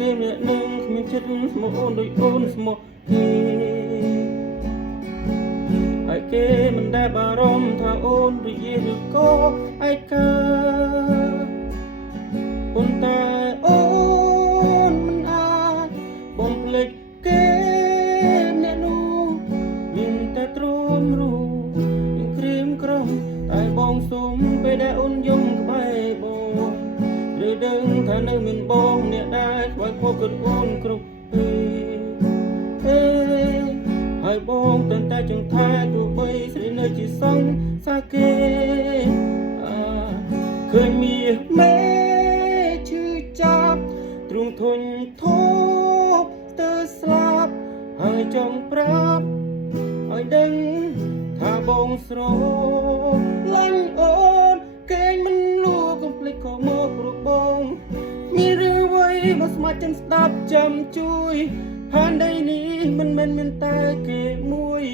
គេម្នាក់នឹងគ្មានចិត្តស្មោះអូនដូចអូនស្មោះគេហើយគេមិនដែលបារម្ភថាអូនរីកឬក៏ឯកាប៉ុន្តែអូនមិនអាចបំភ្លេចគេអ្នកនោះមានតែទ្រាំរូនឹងក្រៀមក្រំតែបងសុំពេលដែលអូនយំក្បែរបងឬដឹងថានៅមានបងអ្នកដែលខ្វាយខ្វល់គិតអូនគ្រប់ពេលហើយបងតែចង់ថែទោះបីស្រីនៅជាសង្សារគេឃើញមាសមេឈឺចាប់ទ្រង់ធុញធប់ទៅស្លាប់ហើយចង់ប្រាប់ឲ្យដឹងថាបងស្រឡាញ់អូនគេមិនលួកុំភ្លេចខកមកព្រោះបងមានរឿងអ្វីមកស្មាច់ចាំស្ដាប់ចាំជួយហានដីនេះមិនមែនមានតែគេមួយ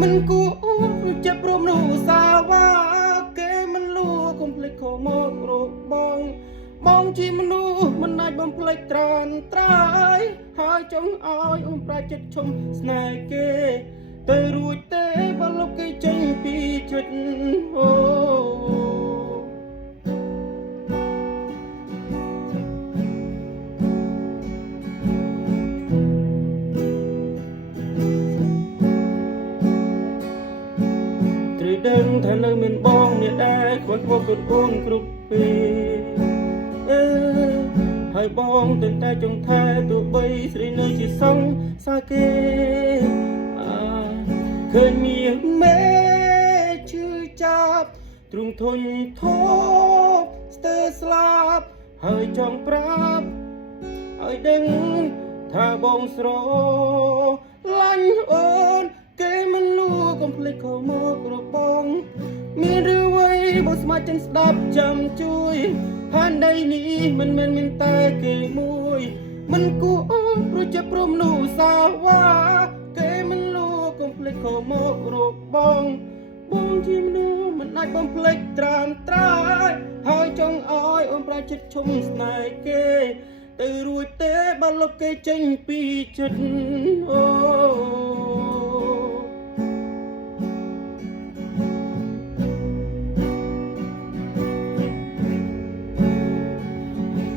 មិនគួរអូនឬចាប់ព្រមនោះសាវ៉ាគេមិនលួកុំភ្លេចខកមកព្រោះបងជាមនុស្សមិនអាចបំភ្លេចត្រានត្រើយហើយចង់ឲ្យអូនប្រាចិត្តឈុំស្នេហ៍គេទៅរួចទេបើលោកគេចេញពីចិត្តអូត្រូវដឹងថានៅមានបងអ្នកដែលខ្វល់ខ្វល់គិតអូនគ្រប់ពេលហើយបងតែចង់ថែទោះបីស្រីនៅជាសង្សារគេឃើញមាសមេឈឺចាប់ទ្រង់ធុញធប់ស្ទើរស្លាប់ហើយចង់ប្រាប់ឲ្យដឹងថាបងស្រឡាញ់អូនគេមិនលួកុំភ្លេចខកមកព្រោះបងមានរឿងអ្វីបើស្មាច់ចាំស្ដាប់ចាំជួយផែនដីនេះមិនមែនមានតែគេមួយមិនគួរអូនព្រោះចាប់ព្រមនោះសាវ៉ាគេមិនលួកុំភ្លេចខកមកព្រោះបងជាមនុស្សមិនអាចបំភ្លេចត្រានត្រើយហើយចង់ឲ្យអូនប្រាចិត្តឈុំស្នេហ៍គេទៅរួចទេបើលុបគេចេញពីចិត្តអូ